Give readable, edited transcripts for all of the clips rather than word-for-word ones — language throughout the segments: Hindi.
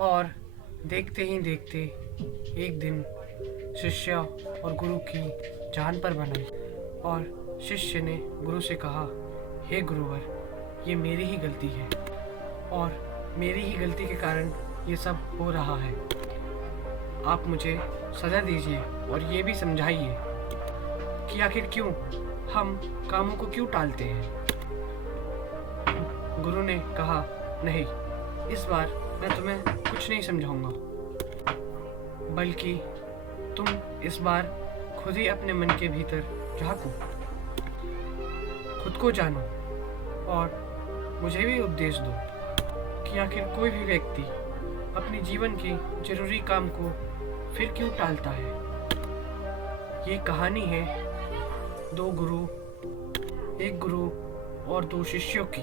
और देखते ही देखते एक दिन शिष्य और गुरु की जान पर बनाई। और शिष्य ने गुरु से कहा, हे गुरुवर, ये मेरी ही गलती है और मेरी ही गलती के कारण ये सब हो रहा है। आप मुझे सज़ा दीजिए और ये भी समझाइए कि आखिर क्यों हम कामों को क्यों टालते हैं। गुरु ने कहा, नहीं, इस बार मैं तुम्हें कुछ नहीं समझाऊंगा, बल्कि तुम इस बार खुद ही अपने मन के भीतर झांको, खुद को जानो और मुझे भी उपदेश दो कि आखिर कोई भी व्यक्ति अपने जीवन के जरूरी काम को फिर क्यों टालता है। ये कहानी है एक गुरु और दो शिष्यों की।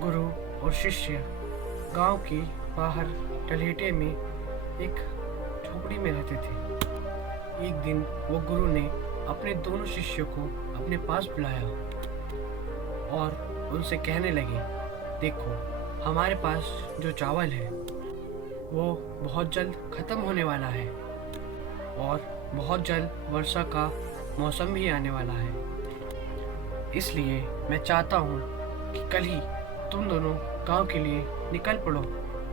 गुरु और शिष्य गांव के बाहर टलहेटे में एक झोपड़ी में रहते थे। एक दिन वो गुरु ने अपने दोनों शिष्यों को अपने पास बुलाया और उनसे कहने लगे, देखो, हमारे पास जो चावल है वो बहुत जल्द ख़त्म होने वाला है और बहुत जल्द वर्षा का मौसम भी आने वाला है। इसलिए मैं चाहता हूँ कि कल ही तुम दोनों गांव के लिए निकल पड़ो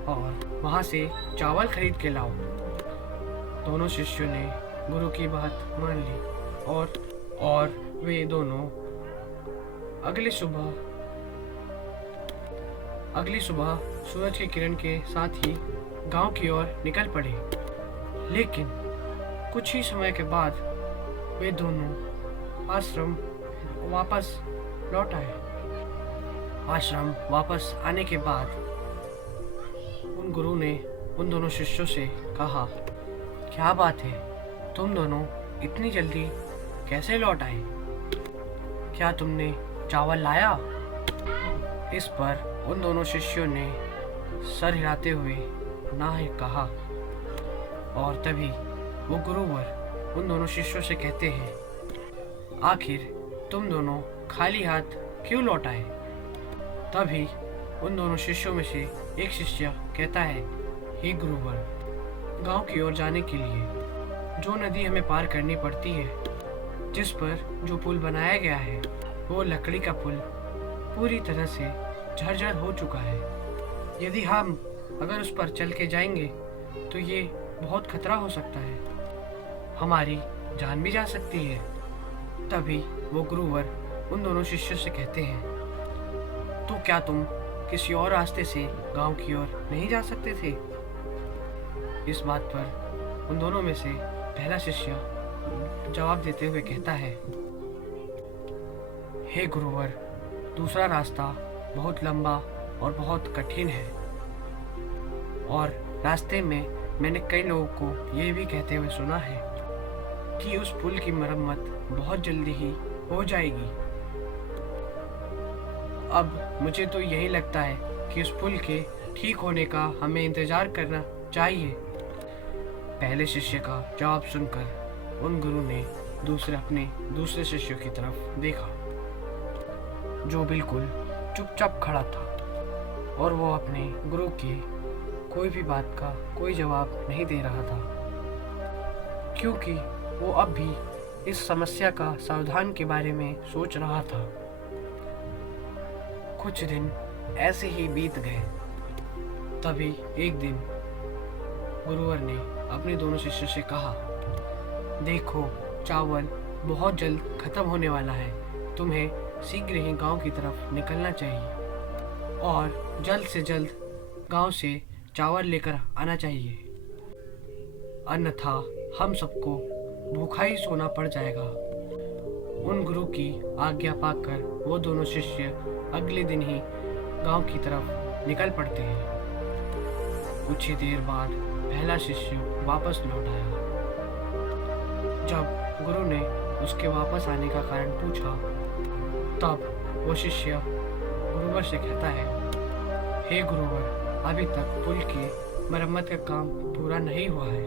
और वहाँ से चावल खरीद के लाओ। दोनों शिष्यों ने गुरु की बात मान ली और वे दोनों अगली सुबह सूरज की किरण के साथ ही गांव की ओर निकल पड़े। लेकिन कुछ ही समय के बाद वे दोनों आश्रम वापस लौट आए। आश्रम वापस आने के बाद उन गुरु ने उन दोनों शिष्यों से कहा, क्या बात है, तुम दोनों इतनी जल्दी कैसे लौट आए? क्या तुमने चावल लाया? इस पर उन दोनों शिष्यों ने सर हिलाते हुए ना ही कहा। और तभी वो गुरुवर उन दोनों शिष्यों से कहते हैं, आखिर तुम दोनों खाली हाथ क्यों लौट आए? तभी उन दोनों शिष्यों में से एक शिष्य कहता है, हे गुरुवर, गांव की ओर जाने के लिए जो नदी हमें पार करनी पड़ती है, जिस पर जो पुल बनाया गया है, वो लकड़ी का पुल पूरी तरह से झरझर हो चुका है। यदि हम अगर उस पर चल के जाएंगे तो ये बहुत खतरा हो सकता है, हमारी जान भी जा सकती है। तभी वो गुरुवर उन दोनों शिष्यों से कहते हैं, तो क्या तुम किसी और रास्ते से गांव की ओर नहीं जा सकते थे? इस बात पर उन दोनों में से पहला शिष्य जवाब देते हुए कहता है, हे गुरुवर, दूसरा रास्ता बहुत लंबा और बहुत कठिन है और रास्ते में मैंने कई लोगों को ये भी कहते हुए सुना है कि उस पुल की मरम्मत बहुत जल्दी ही हो जाएगी। अब मुझे तो यही लगता है कि उस पुल के ठीक होने का हमें इंतज़ार करना चाहिए। पहले शिष्य का जवाब सुनकर उन गुरु ने अपने दूसरे शिष्य की तरफ देखा, जो बिल्कुल चुपचाप खड़ा था और वो अपने गुरु की कोई भी बात का कोई जवाब नहीं दे रहा था, क्योंकि वो अब भी इस समस्या का समाधान के बारे में सोच रहा था। कुछ दिन ऐसे ही बीत गए। तभी एक दिन गुरुवर ने अपने दोनों शिष्यों से कहा, देखो, चावल बहुत जल्द खत्म होने वाला है, तुम्हें शीघ्र ही गांव की तरफ निकलना चाहिए और जल्द से जल्द गांव से चावल लेकर आना चाहिए, अन्यथा हम सबको भूखा ही सोना पड़ जाएगा। उन गुरु की आज्ञा पाकर वो दोनों शिष्य अगले दिन ही गांव की तरफ निकल पड़ते हैं। कुछ ही देर बाद पहला शिष्य वापस लौट आया। जब गुरु ने उसके वापस आने का कारण पूछा, तब वो शिष्य गुरुवर से कहता है, हे गुरुवर, अभी तक पुल की मरम्मत का काम पूरा नहीं हुआ है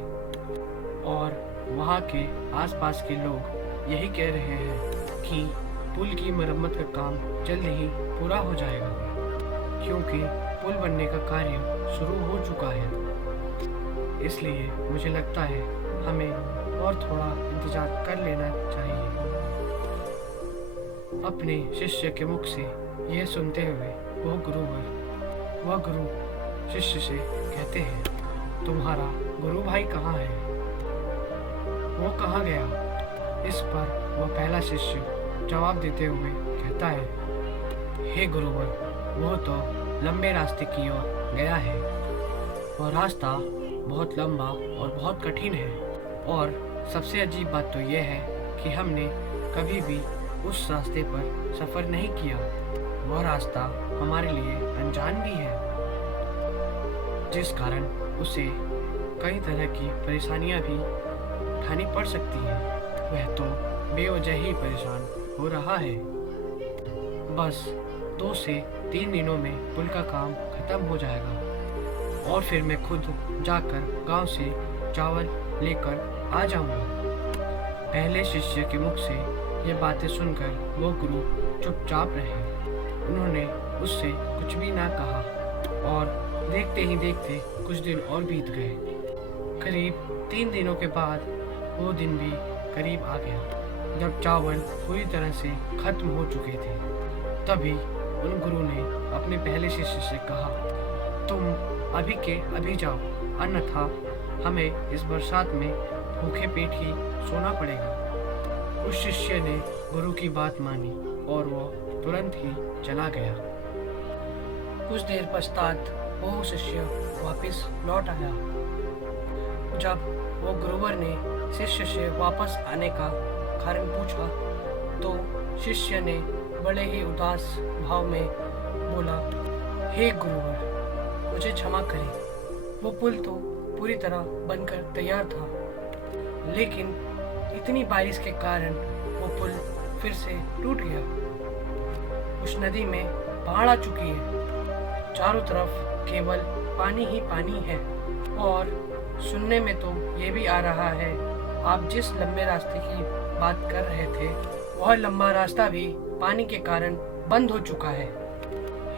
और वहाँ के आसपास के लोग यही कह रहे हैं कि पुल की मरम्मत का काम जल्द ही पूरा हो जाएगा, क्योंकि पुल बनने का कार्य शुरू हो चुका है, इसलिए मुझे लगता है हमें और थोड़ा इंतजार कर लेना चाहिए। अपने शिष्य के मुख से यह सुनते हुए वह गुरु शिष्य से कहते हैं, तुम्हारा गुरु भाई कहाँ है? वो कहाँ गया? इस पर वह पहला शिष्य जवाब देते हुए कहता है, हे गुरुवर, वो तो लंबे रास्ते की ओर गया है। वह रास्ता बहुत लंबा और बहुत कठिन है, और सबसे अजीब बात तो यह है कि हमने कभी भी उस रास्ते पर सफ़र नहीं किया। वह रास्ता हमारे लिए अनजान भी है, जिस कारण उसे कई तरह की परेशानियां भी उठानी पड़ सकती है। वह तो बेवजह ही परेशान हो रहा है। बस 2 से 3 दिनों में पुल का काम खत्म हो जाएगा और फिर मैं खुद जाकर गांव से चावल लेकर आ जाऊंगा। पहले शिष्य के मुख से ये बातें सुनकर वो गुरु चुपचाप रहे। उन्होंने उससे कुछ भी ना कहा, और देखते ही देखते कुछ दिन और बीत गए। करीब 3 दिनों के बाद वो दिन भी करीब आ गया जब चावल पूरी तरह से खत्म हो चुके थे। तभी उन गुरु ने अपने पहले शिष्य से कहा, तुम अभी के अभी जाओ, अन्यथा हमें इस बरसात में भूखे पेट ही सोना पड़ेगा। उस शिष्य ने गुरु की बात मानी और वो तुरंत ही चला गया। कुछ देर पश्चात वो शिष्य वापस लौट आया। जब वो गुरुवर ने शिष्य से वापस आने का कारण पूछा तो शिष्य ने बड़े ही उदास भाव में बोला, हे गुरुवर, मुझे क्षमा करें। वो पुल तो पूरी तरह बनकर तैयार था, लेकिन इतनी बारिश के कारण वो पुल फिर से टूट गया। उस नदी में बाढ़ आ चुकी है, चारों तरफ केवल पानी ही पानी है, और सुनने में तो ये भी आ रहा है आप जिस लंबे रास्ते की बात कर रहे थे वह लंबा रास्ता भी पानी के कारण बंद हो चुका है।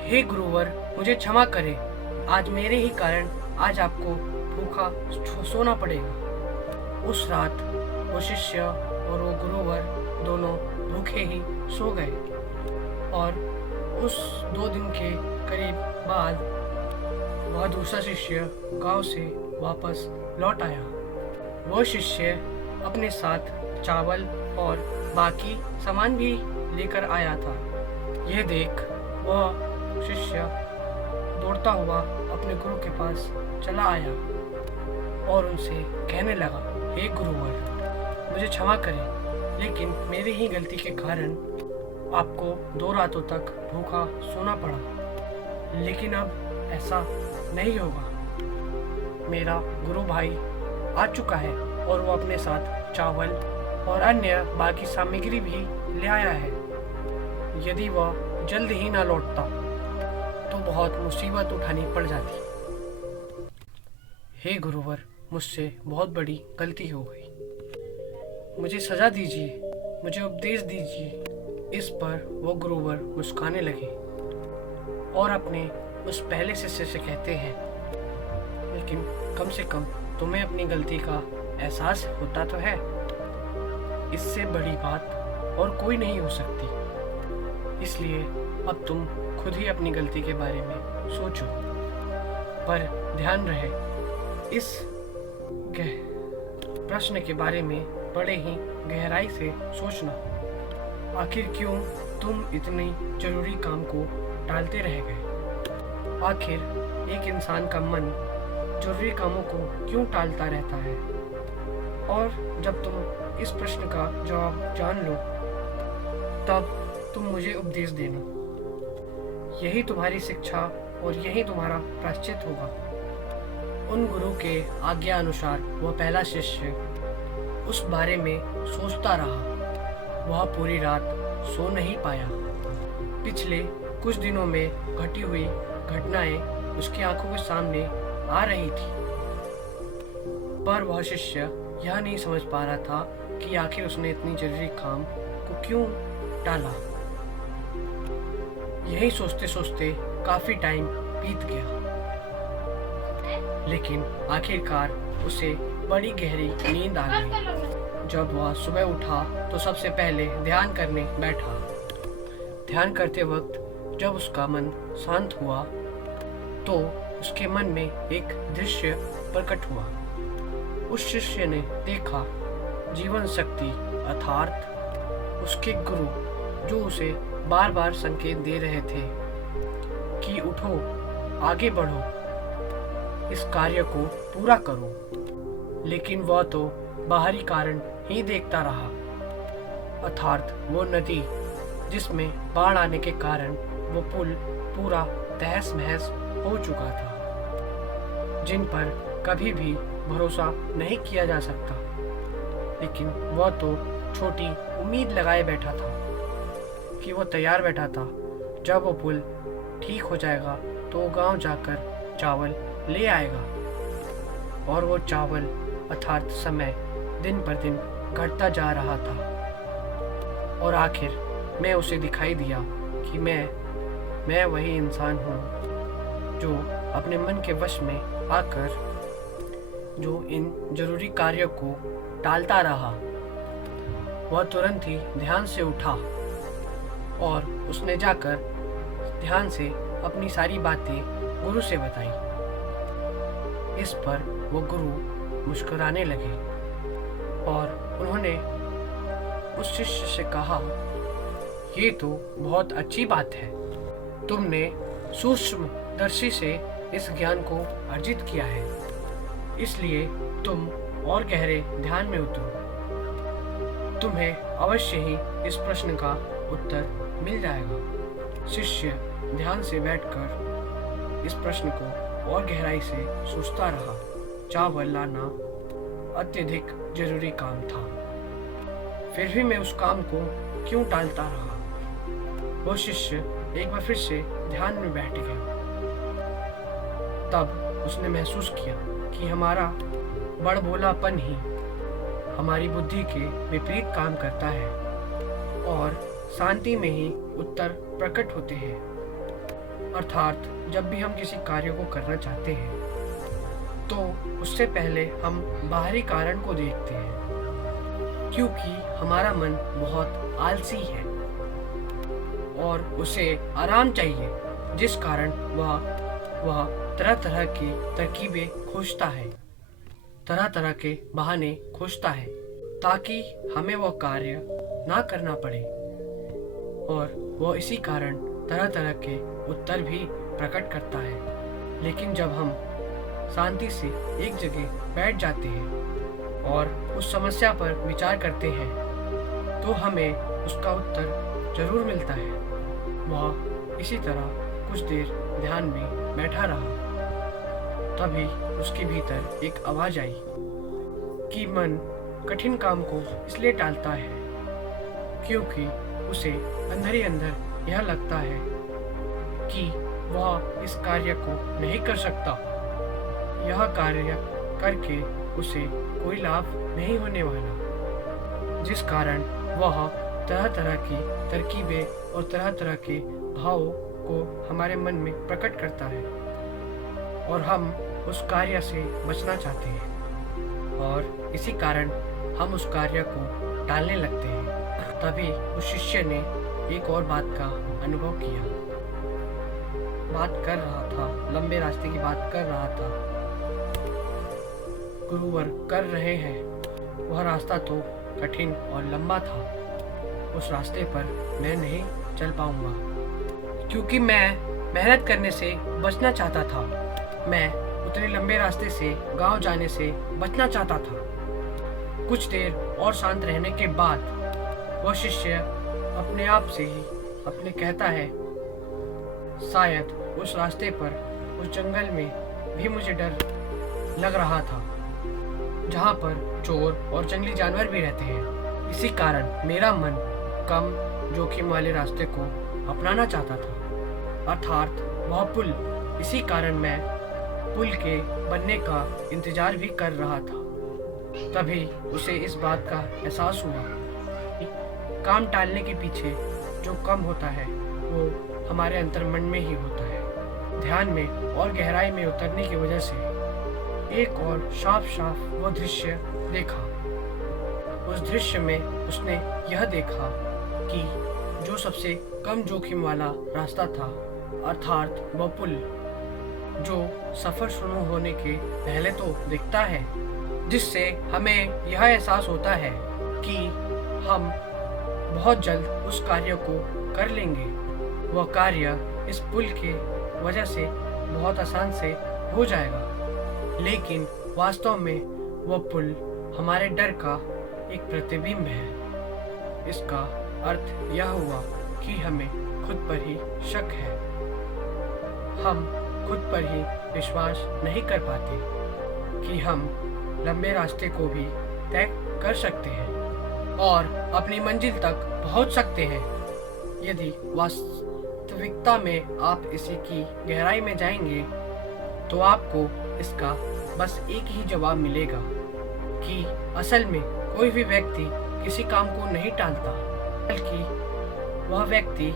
हे गुरुवर, मुझे क्षमा करें, आज मेरे ही कारण आज आपको भूखा सोना पड़ेगा। उस रात वो शिष्य और वो गुरुवर दोनों भूखे ही सो गए, और उस 2 दिन के करीब बाद वह दूसरा शिष्य गांव से वापस लौट आया। वो शिष्य अपने साथ चावल और बाकी सामान भी लेकर आया था। यह देख वह शिष्य दौड़ता हुआ अपने गुरु के पास चला आया और उनसे कहने लगा, हे गुरुवर, मुझे क्षमा करें, लेकिन मेरी ही गलती के कारण आपको 2 रातों तक भूखा सोना पड़ा। लेकिन अब ऐसा नहीं होगा। मेरा गुरु भाई आ चुका है और वो अपने साथ चावल और अन्य बाकी सामग्री भी ले आया है। यदि वह जल्द ही ना लौटता तो बहुत मुसीबत उठानी पड़ जाती। हे गुरुवर, मुझसे बहुत बड़ी गलती हो गई, मुझे सजा दीजिए, मुझे उपदेश दीजिए। इस पर वो गुरुवर मुस्कुराने लगे और अपने उस पहले शिष्य से कहते हैं, लेकिन कम से कम तुम्हें अपनी गलती का एहसास होता तो है। इससे बड़ी बात और कोई नहीं हो सकती। इसलिए अब तुम खुद ही अपनी गलती के बारे में सोचो, पर ध्यान रहे इस प्रश्न के बारे में बड़े ही गहराई से सोचना। आखिर क्यों तुम इतने जरूरी काम को टालते रह गए? आखिर एक इंसान का मन जरूरी कामों को क्यों टालता रहता है? और जब तुम इस प्रश्न का जवाब जान लो तब तुम मुझे उपदेश देना। यही तुम्हारी शिक्षा और यही तुम्हारा प्रायश्चित होगा। उन गुरु के आज्ञा अनुसार वह पहला शिष्य उस बारे में सोचता रहा। वह पूरी रात सो नहीं पाया। पिछले कुछ दिनों में घटी हुई घटनाएं उसकी आंखों के सामने आ रही थी, पर वह शिष्य यह नहीं समझ पा रहा था कि आखिर उसने इतनी जरूरी काम को क्यों टाला। यही सोचते सोचते काफी टाइम बीत गया। लेकिन आखिरकार उसे बड़ी गहरी नींद आ गई। जब वह सुबह उठा तो सबसे पहले ध्यान करने बैठा। ध्यान करते वक्त जब उसका मन शांत हुआ तो उसके मन में एक दृश्य प्रकट हुआ। उस शिष्य ने देखा जीवन शक्ति अर्थात उसके गुरु जो उसे बार बार संकेत दे रहे थे कि उठो, आगे बढ़ो, इस कार्य को पूरा करो। लेकिन वह तो बाहरी कारण ही देखता रहा, अर्थात वो नदी जिसमें बाढ़ आने के कारण वो पुल पूरा तहस महस हो चुका था, जिन पर कभी भी भरोसा नहीं किया जा सकता। लेकिन वह तो छोटी उम्मीद लगाए बैठा था कि वो तैयार बैठा था, जब वो पुल ठीक हो जाएगा तो वो गांव जाकर चावल ले आएगा। और वो चावल अर्थात समय दिन पर दिन घटता जा रहा था और आखिर में उसे दिखाई दिया कि मैं वही इंसान हूँ जो अपने मन के वश में आकर जो इन जरूरी कार्यों को टालता रहा। वह तुरंत ही ध्यान से उठा और उसने जाकर ध्यान से अपनी सारी बातें गुरु से बताई। इस पर वो गुरु मुस्कुराने लगे और उन्होंने उस शिष्य से कहा, ये तो बहुत अच्छी बात है, तुमने सूक्ष्म दर्शी से इस ज्ञान को अर्जित किया है, इसलिए तुम और गहरे ध्यान में उतरो। तुम्हें अवश्य ही इस प्रश्न का उत्तर मिल जाएगा। शिष्य ध्यान से बैठकर इस प्रश्न को और गहराई से सोचता रहा। चावल लाना अत्यधिक जरूरी काम था, फिर भी मैं उस काम को क्यों टालता रहा। वो शिष्य एक बार फिर से ध्यान में बैठ गया। तब उसने महसूस किया कि हमारा बड़बोलापन ही हमारी बुद्धि के विपरीत काम करता है और शांति में ही उत्तर प्रकट होते हैं। अर्थात जब भी हम किसी कार्य को करना चाहते हैं तो उससे पहले हम बाहरी कारण को देखते हैं, क्योंकि हमारा मन बहुत आलसी है और उसे आराम चाहिए, जिस कारण वह तरह तरह की तरकीबें खोजता है, तरह तरह के बहाने खोजता है ताकि हमें वह कार्य ना करना पड़े। और वह इसी कारण तरह तरह के उत्तर भी प्रकट करता है। लेकिन जब हम शांति से एक जगह बैठ जाते हैं और उस समस्या पर विचार करते हैं तो हमें उसका उत्तर जरूर मिलता है। वह इसी तरह कुछ देर ध्यान में बैठा रहा। तभी उसके भीतर एक आवाज आई कि मन कठिन काम को इसलिए टालता है क्योंकि उसे अंदर ही अंदर यह लगता है कि वह इस कार्य को नहीं कर सकता। यह कार्य करके उसे कोई लाभ नहीं होने वाला, जिस कारण वह तरह तरह की तरकीबें और तरह तरह के भावों को हमारे मन में प्रकट करता है और हम उस कार्य से बचना चाहते हैं और इसी कारण हम उस कार्य को टालने लगते हैं। तभी उस शिष्य ने एक और बात का अनुभव किया। बात कर रहा था, लंबे रास्ते की बात कर रहा था। गुरुवर कर रहे हैं। वह रास्ता तो कठिन और लंबा था। उस रास्ते पर मैं नहीं चल पाऊंगा क्योंकि मैं मेहनत करने से बचना चाहता था। मैं उतने लंबे रास्ते से गांव जाने से बचना चाहता था। कुछ देर और शांत रहने के बाद वह शिष्य अपने आप से ही अपने कहता है, शायद उस रास्ते पर उस जंगल में भी मुझे डर लग रहा था जहाँ पर चोर और जंगली जानवर भी रहते हैं। इसी कारण मेरा मन कम जोखिम वाले रास्ते को अपनाना चाहता था, अर्थात वह पुल। इसी कारण मैं पुल के बनने का इंतजार भी कर रहा था। तभी उसे इस बात का एहसास हुआ कि काम टालने के पीछे जो कम होता है वो हमारे अंतर्मन में ही होता है। ध्यान में और गहराई में उतरने की वजह से एक और साफ वो दृश्य देखा। उस दृश्य में उसने यह देखा कि जो सबसे कम जोखिम वाला रास्ता था, अर्थात वह पुल जो सफर शुरू होने के पहले तो दिखता है, जिससे हमें यह एहसास होता है कि हम बहुत जल्द उस कार्य को कर लेंगे। वह कार्य इस पुल के वजह से बहुत आसान से हो जाएगा, लेकिन वास्तव में वह पुल हमारे डर का एक प्रतिबिंब है। इसका अर्थ यह हुआ कि हमें खुद पर ही शक है। हम खुद पर ही विश्वास नहीं कर पाते कि हम लंबे रास्ते को भी तय कर सकते हैं और अपनी मंजिल तक पहुंच सकते हैं। यदि वास्तविकता में आप इसी की गहराई में जाएंगे तो आपको इसका बस एक ही जवाब मिलेगा कि असल में कोई भी व्यक्ति किसी काम को नहीं टालता, बल्कि वह व्यक्ति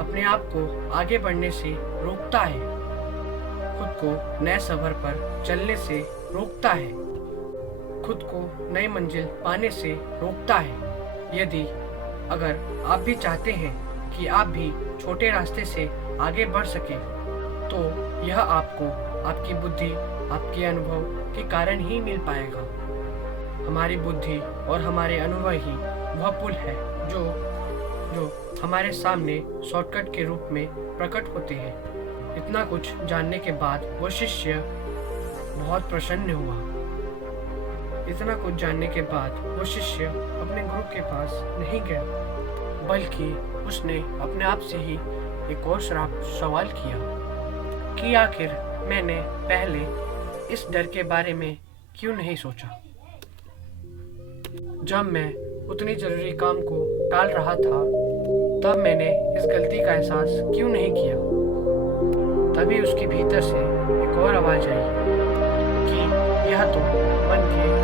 अपने आप को आगे बढ़ने से रोकता है, खुद को नए सफर पर चलने से रोकता है, खुद को नई मंजिल पाने से रोकता है। यदि अगर आप भी चाहते हैं कि आप भी छोटे रास्ते से आगे बढ़ सके, तो यह आपको आपकी बुद्धि, आपके अनुभव के कारण ही मिल पाएगा। हमारी बुद्धि और हमारे अनुभव ही वह पुल है जो हमारे सामने शॉर्टकट के रूप में प्रकट होते हैं। इतना कुछ जानने के बाद वो शिष्य बहुत प्रसन्न हुआ। इतना कुछ जानने के बाद वो शिष्य अपने गुरु के पास नहीं गया, बल्कि उसने अपने आप से ही एक और सवाल किया कि आखिर मैंने पहले इस डर के बारे में क्यों नहीं सोचा। जब मैं उतनी जरूरी काम को टाल रहा था, तब मैंने इस गलती का एहसास क्यों नहीं किया। तभी उसके भीतर से एक और आवाज़ आई कि यह तो मन के